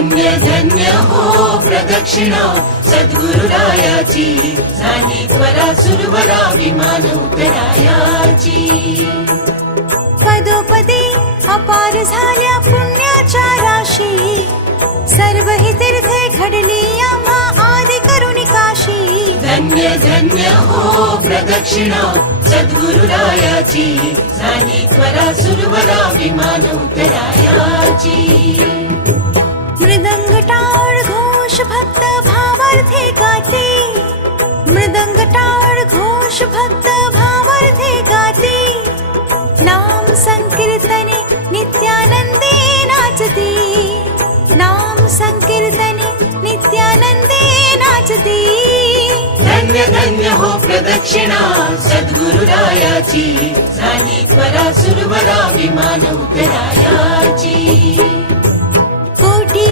धन्य धन्य हो प्रदक्षिणा सद्गुरुरायाची, झाली त्वरा सुरवरा विमान उतरायाची। पदोपदी अपार झाल्या पुण्याच्या राशी, सर्व ही तीर्थे घडली आम्हा आदि करुणी काशी। धन्य धन्य हो प्रदक्षिणा सद्गुरुरायाची, झाली त्वरा सुरवरा विमान उतरायाची। मृदंग टाळ घोष भक्त भावार्थे गाते, मृदंग टाळ घोष भक्त भावार्थे गाते। नाम संकीर्तने नित्यानंदे नाचते, नाम संकीर्तने नित्यानंदे नाचते। धन्य धन्य हो प्रदक्षिणा सद्गुरुरायाची, झाली त्वरा सुरवरा विमान उतरायाची।